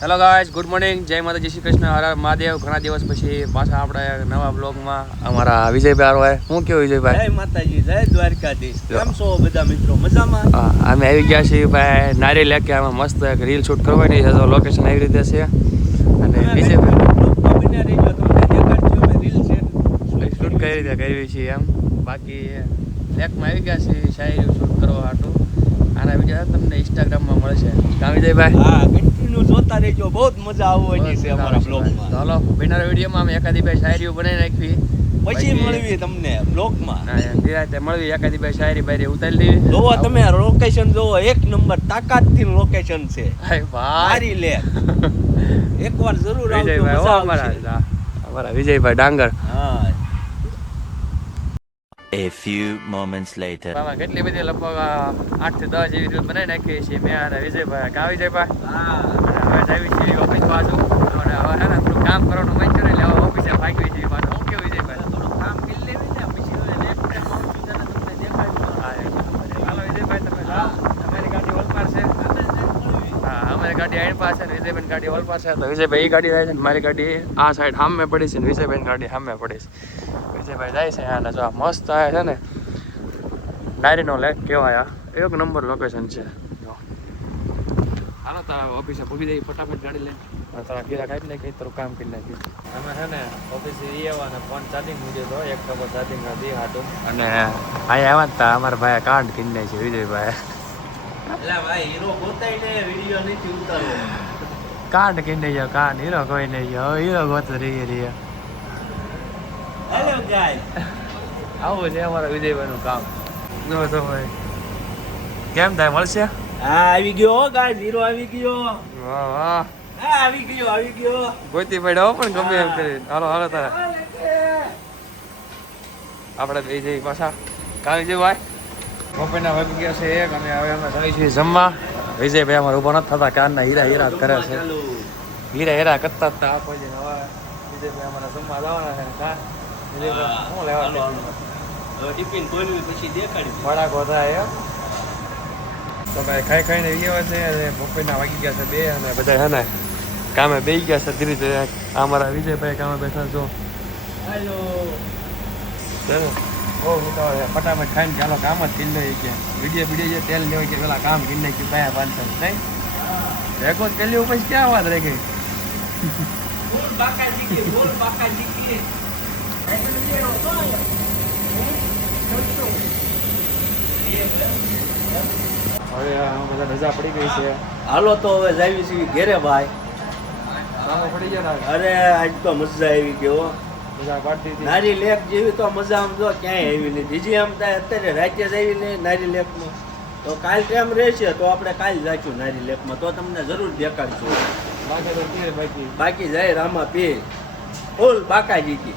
Hello guys, good morning, જય માતા, જય શ્રી કૃષ્ણ, હર હર મહાદેવ. ઘણા દિવસ પછી પાછા આપણે નવા બ્લોગમાં અમારા વિજયભાઈ હોય. હું કેવું વિજયભાઈ? જય માતાજી, જય દ્વારકાધીશ. કેમ છો બધા મિત્રો? મજામાં? અમે આવી ગયા છીએ ભાઈ નારી લેકે. આમાં મસ્ત એક રીલ શૂટ કરવાની છે, તો લોકેશન એવી રીતે છે. અને વિજયભાઈ શૂટ કઈ રીતે કરવી છે એમ. બાકી લેકમાં આવી ગયા છીએ શાયરી શૂટ કરવા હાટું. આના વિડીયો તમને ઇન્સ્ટાગ્રામમાં મળશે. કાં વિજયભાઈ? હા, કન્ટિન્યુ જોતા રહેજો, બહુ જ મજા આવવાની છે અમારા બ્લોગમાં. ચાલો, વિનર વિડીયોમાં અમે એકાદી બે શાયરીઓ બનાવી નાખવી, પછી મળવી તમને બ્લોગમાં. નિરાંતે મળવી, એકાદી બે શાયરી બાયરી ઉતારી લેવી. જોવો તમે લોકેશન જોવો, એક નંબર તાકાતથી લોકેશન છે. ભાઈ મારી લે એકવાર જરૂર આવજો, વિજયભાઈ મજા અમારા આવશે. અમારા વિજયભાઈ ડાંગર. હા. A few moments later. આમાં કેટલી બધી લગભગ 8 થી 10 જેવી રીલ બનાવી નાખી છે મેં અને વિજયભાઈ. કા વિજયભાઈ? હા. હવે આવી છીએ ઓફિસ બાજુ. અને હવે છે ને થોડું કામ કરવાનું મન છે ને, એટલે હવે ઓફિસે ભાગવી છે પાછું. હું કેવું વિજયભાઈ? થોડું કામ કરી લેવી ને, પછી હવે નેક્સ્ટ ટાઈમ પહોંચી જાય તમને દેખાડજો. હાલો વિજયભાઈ, તમે જાઓ. અમારી ગાડી ઓલપાર છે. હા, અમારી ગાડી આઈન પાસે છે, વિજયભાઈ ગાડી ઓલપાર છે. તો વિજયભાઈ ગાડી જાય છે ને મારી ગાડી આ સાઈડ સામે પડી છે ને વિજયભાઈ ગાડી સામે પડી છે. વિજયભાઈ જાય છે અને જો મસ્ત આવે છે ને, નારીનો લેક કહેવાય. આ એક નંબર લોકેશન છે. હાલો તારા ઓફિસે પૂગી જઈ, ફટાફટ ગાડી લઈને તારા ગીરા કાઢી નાખી, તારું કામ કરી નાખી. અમે છે ને ઓફિસે આવવાના ફોન ચાર્જિંગ મૂકી દો, એક ડબલ ચાર્જિંગ દી હાટું. અને અહીંયા આવ્યા હતા અમારા ભાઈ કાંડ કરી નાખી છે વિજયભાઈ. એટલે ભાઈ હીરો ગોતાઈ ને વિડિયો નથી ઉતારવો. કાંડ કરી નાખ્યો, કાંડ. હીરો કોઈ નહીં ગયો, હીરો ગોત રહી. Hello guys. આવું છે અમારા વિજયભાઈનું કામ. નો તો ભાઈ કેમ થાય, મળશે? હા, આવી ગયો ગાઈસ, હીરો આવી ગયો. વાહ વાહ, હા, આવી ગયો. ગોતી પડ્યો પણ ગમે એમ કરી. હાલો હાલો તારા આપણે બે જઈ પાછા. કાં વિજયભાઈ? બપોરના વાગી ગયા છે 1 અને હવે અમે જઈ છીએ જમવા. વિજયભાઈ અમારે ઊભા નથી થતા, કારના હીરા કરે છે. હીરા કરતા હતા આ કોઈ દિન. હવે વિજયભાઈ અમારા જમવા જવાના છે. કાં વિજયભાઈ શું લેવા? ટિફિન ખોલવી પછી દેખાડી. વડાકો થાય એમ. તો ભાઈ ખાઈને ગયા છે. બપોરના વાગી ગયા છે 2 અને બધા છે ને કામે બેસી ગયા છે ધીરે ધીરે. અમારા વિજયભાઈ કામે બેઠા છો. હેલો. ચાલો બહુ ઉતાવળ છે, ફટાફટ ખાઈને ચાલો કામ જ કરી લઈએ. કે વિડીયો જે તેલ લેવાય કે પેલા કામ કરી નાખ્યું કયા 500 નહીં ભેગો જ કરી લેવું, પછી ક્યાં વાત રહી ગઈ. બોલ બાકાજી કે હવે બધા રજા પડી ગઈ છે. હાલો તો હવે જાવી છીએ ઘેરે ભાઈ. સામે પડી ગયા ને અરે આજ તો મજા આવી ગયો. રજા પાડતી હતી. નારી લેક જેવી તો મજા આમ જો ક્યાંય આવી નહીં. બીજી આમ થાય અત્યારે રાજ્ય જ આવી નહીં નારી લેકમાં. તો કાલ ટાઈમ રહેશે તો આપણે કાલ જાશું નારી લેકમાં, તો તમને જરૂર દેખાડશું. બાકી તો બાકી બાકી જાય રામા પીર ફૂલ બાકાજી કી.